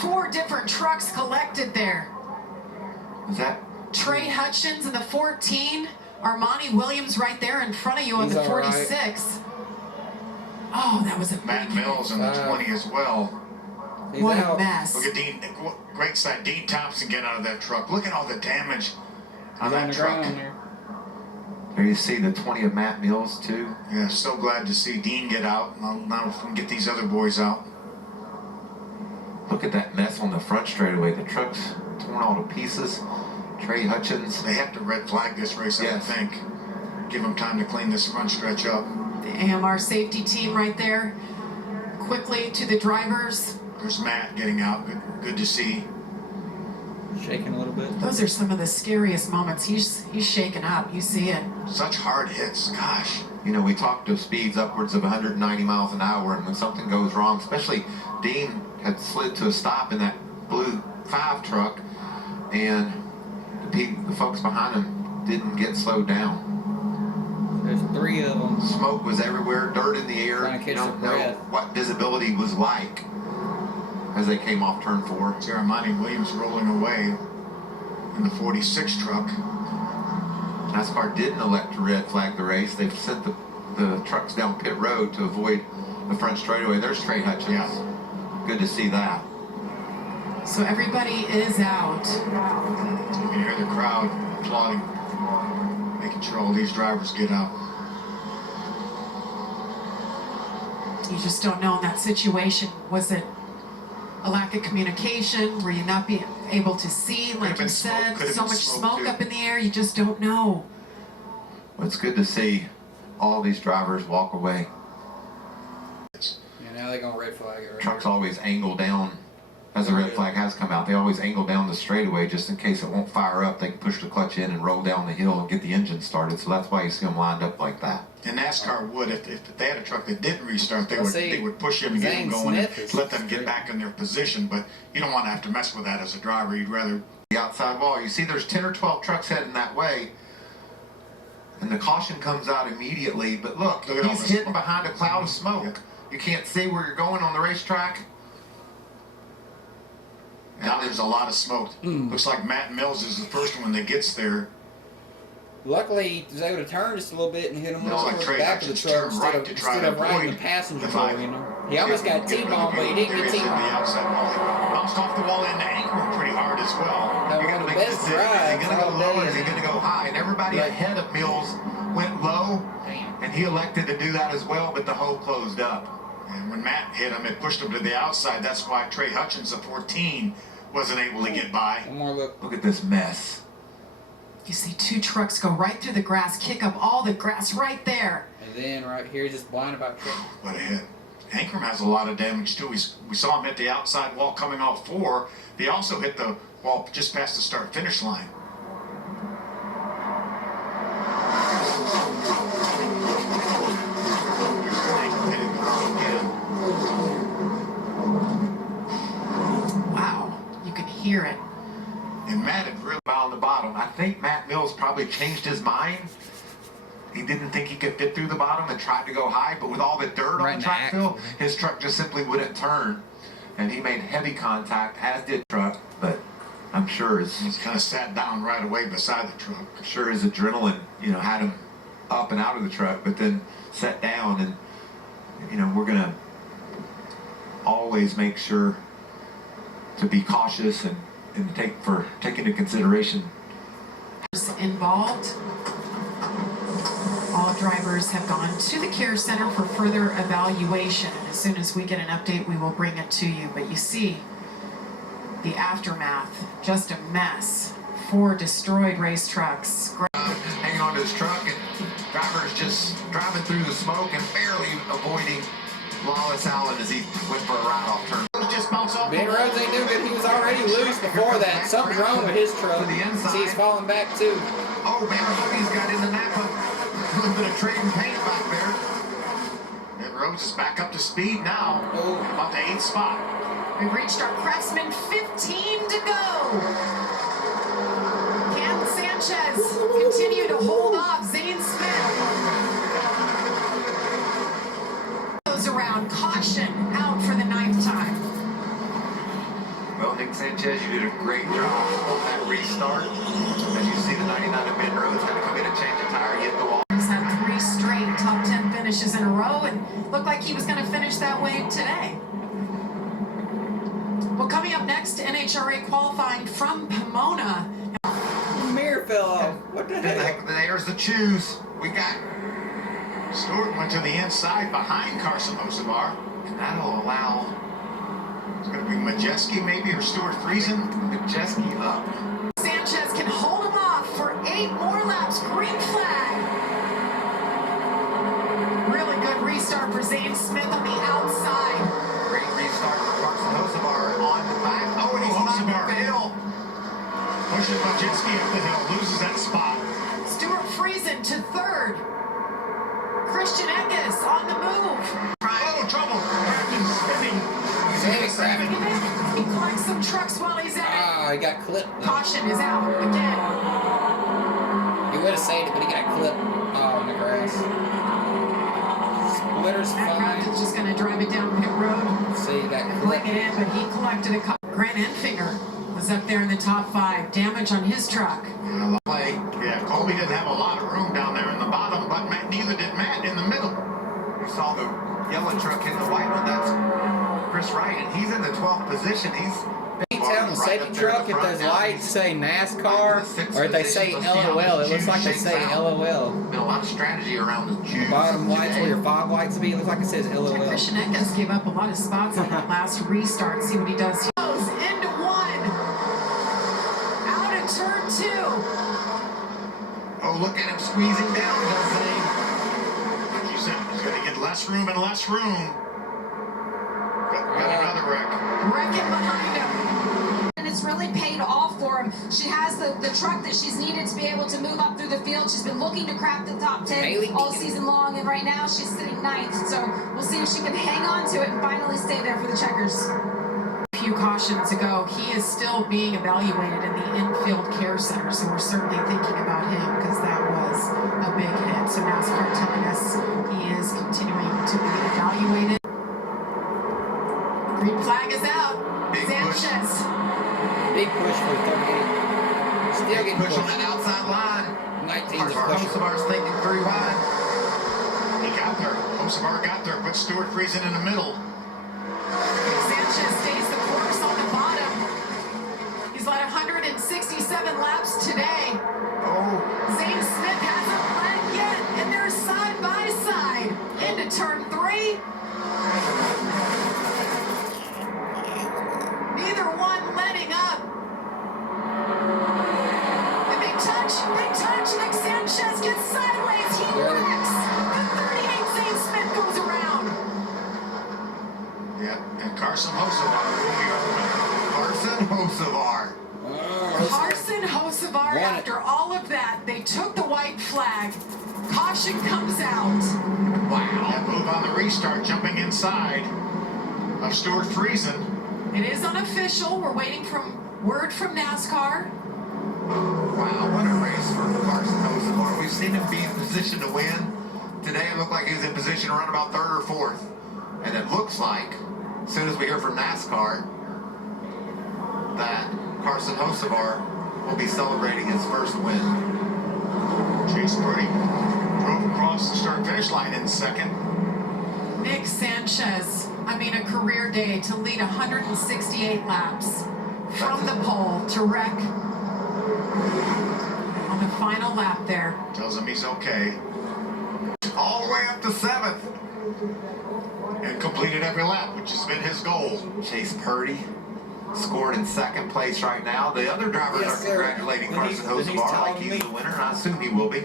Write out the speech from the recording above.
4 different trucks collected there. Is that Trey Hutchins in the 14, Armani Williams right there in front of you on the 46. Right. Oh, that was a Matt Mills in the 20 as well. What a mess. Look at Dean, great sight. Dean Thompson get out of that truck. Look at all the damage on that truck. There you see the 20 of Matt Mills too. Yeah, so glad to see Dean get out. Now we can get these other boys out. Look at that mess on the front straightaway. The truck's torn all to pieces. Trey Hutchins. They have to red flag this race, I would think. Give them time to clean this front stretch up. The AMR safety team right there. Quickly to the drivers. There's Matt getting out. Good to see. Shaking a little bit. Those are some of the scariest moments. He's shaken up. You see it. Such hard hits. Gosh. You know, we talked of speeds upwards of 190 miles an hour, and when something goes wrong, especially Dean had slid to a stop in that blue 5 truck, and the folks behind him didn't get slowed down. There's 3 of them. Smoke was everywhere, dirt in the air. Trying to catch you don't their know breath. what visibility was like as they came off turn 4. Armani Williams rolling away in the 46 truck. NASCAR didn't elect to red flag the race. They've sent the trucks down pit road to avoid the front straightaway. There's Trey Hutchins. Yeah. Good to see that. So everybody is out. You can hear the crowd applauding, making sure all these drivers get out. You just don't know in that situation. Was it a lack of communication? Were you not being able to see, like you said? So much smoke up in the air, you just don't know. Well, it's good to see all these drivers walk away. Yeah, now they're going to red flag it. Right Trucks always angle down. As the red flag has come out, they always angle down the straightaway just in case it won't fire up. They can push the clutch in and roll down the hill and get the engine started. So that's why you see them lined up like that. And NASCAR would, if they had a truck that didn't restart, they would push him and get them going and let them get back in their position. But you don't want to have to mess with that as a driver. You'd rather... The outside wall. You see there's 10 or 12 trucks heading that way. And the caution comes out immediately. But look he's hidden behind a cloud of smoke. You can't see where you're going on the racetrack. Now there's a lot of smoke. Looks like Matt Mills is the first one that gets there. Luckily, he was able to turn just a a little bit and hit him Looks on like the Trey back of the truck instead of riding the passenger door, you know. He almost got T-boned, but he didn't get T-boned. The outside wall. He bounced off the wall into Anchorman pretty hard as well. That was one of the best drives. Is he going to go low or is he going to go high? And everybody ahead of Mills went low, and he elected to do that as well, but the hole closed up. And when Matt hit him, it pushed him to the outside. That's why Trey Hutchins, the 14, wasn't able to get by. One more look. Look at this mess. You see 2 trucks go right through the grass, kick up all the grass right there. And then right here, just blind about truck. What a hit. Ankrum has a lot of damage too. We saw him hit the outside wall coming off 4. He also hit the wall just past the start-finish line. Wow, you can hear it. And Matt had really On the bottom. I think Matt Mills probably changed his mind. He didn't think he could fit through the bottom and tried to go high, but with all the dirt on the track field, his truck just simply wouldn't turn. And he made heavy contact, as did the truck, but I'm sure he's kind of sat down right away beside the truck. I'm sure his adrenaline, had him up and out of the truck, but then sat down. And, we're going to always make sure to be cautious and take into consideration. Involved. All drivers have gone to the care center for further evaluation. And as soon as we get an update, we will bring it to you. But you see the aftermath, just a mess. 4 destroyed race trucks. Hanging on to his truck, and drivers just driving through the smoke and barely avoiding Lawless Allen as he went for a ride-off turn. Just bounce off. Ben Rhodes ain't doing good. He was already loose before that. Something's wrong with his truck. See, he's falling back too. Oh, man, Hoagie's got in the Napa. A little bit of trading paint back there. Ben Rhodes is back up to speed now. About the 8th spot. We've reached our Craftsman 15 to go. Cam Sanchez continue to hold off Zane Smith. Goes around, caution out for the 9th time. Nick Sanchez, you did a great job on that restart. As you see the 99 at Bend Road's had to come in and change the tire, hit the wall. He's had 3 straight top 10 finishes in a row and looked like he was going to finish that way today. Well, coming up next, NHRA qualifying from Pomona. The mirror fell off. What the heck? There's the choose. We got Stewart went to the inside behind Carson Hocevar. And that'll allow. It's going to be Majeski maybe or Stewart Friesen. Majeski up. Sanchez can hold him off for 8 more laps. Green flag. Really good restart for Zane Smith on the outside. Great restart for Carson Hocevar on the back. Oh, and he's Hocevar up the hill. Pushes Majeski up the hill, loses that spot. Stewart Friesen to 3rd. Christian Eckes on the move. Oh, trouble. Craftsman spinning. He collects some trucks while he's at it. Oh, he got clipped. Caution is out again. He would have saved it, but he got clipped. Oh, in the grass. Splitter's Matt fine. Craftsman's just going to drive it down pit road. See, he got And bring clipped. it in, but he collected a couple. Grant Enfinger was up there in the top 5. Damage on his truck. Yeah, Colby didn't have a lot of room down there in the bottom, but neither did Matt in the middle. You saw the yellow truck hit the white one. That's Chris Wright, and he's in the 12th position. He's You tell them safety truck if those lights say NASCAR or if they say LOL. It looks like they say LOL. been a lot of strategy around the choose. Bottom lights where your fog lights will be. It looks like it says LOL. Christian Eckes gave up a lot of spots on that last restart. See what he does. He goes into 1. Out of turn 2. Oh, look at him squeezing down, Dustin. Like you said, he's going to get less room and less room. Got another wreck. Wrecking behind him. And it's really paid off for him. She has the truck that she's needed to be able to move up through the field. She's been looking to crack the top 10 all season long, and right now she's sitting 9th. So we'll see if she can hang on to it and finally stay there for the checkers. A few cautions ago, he is still being evaluated in the infield care center, so we're certainly thinking about him because that was a big hit. So NASCAR telling us he is continuing to be evaluated. Green flag is out. Big Sanchez. Big push for 38. Still getting Push on pushed. that outside line. 19's a pusher. Hocevar's thinking 3 wide. He got there. Hocevar got there. Put Stewart Friesen in the middle. Sanchez stays the course on the bottom. He's led 167 laps today. Oh, Zane Smith hasn't led yet, and they're side by side into turn 3. Neither one letting up. And they touch. Nick Sanchez gets sideways. He wrecks. The 38 Zane Smith goes around. Yeah, and Carson Hocevar will be our winner. Carson Hocevar. Carson Hocevar, after all of that, they took the white flag. Caution comes out. Wow. That move on the restart, jumping inside of Stewart Friesen. It is unofficial. We're waiting for word from NASCAR. Wow, what a race for Carson Hocevar. We've seen him be in position to win. Today it looked like he was in position to run about 3rd or 4th. And it looks like, as soon as we hear from NASCAR, that Carson Hocevar will be celebrating his first win. Chase Purdy drove across the start-finish line in 2nd. Nick Sanchez, a career day to lead 168 laps from the pole to wreck on the final lap there. Tells him he's okay. All the way up to 7th. And completed every lap, which has been his goal. Chase Purdy scored in 2nd place right now. The other drivers Yes, are sir. congratulating And he's Carson Hocevar taller like than he's me. the winner, and I assume he will be.